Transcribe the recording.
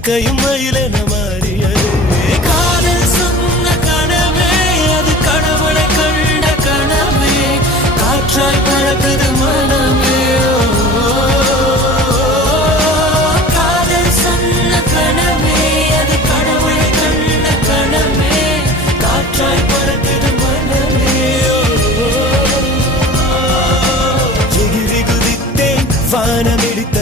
இறக்கையும் மயிலென மாறியது. காதல் சொன்ன கனவே அது கடவுளை கண்ட கனவே, காற்றாய் பறக்குது மனமே. காதல் சொன்ன கனவே அது கடவுளை கண்ட கனவே, காற்றாய் பறக்குது மனமே. எகிரி குதித்தேன் வானமிடித்த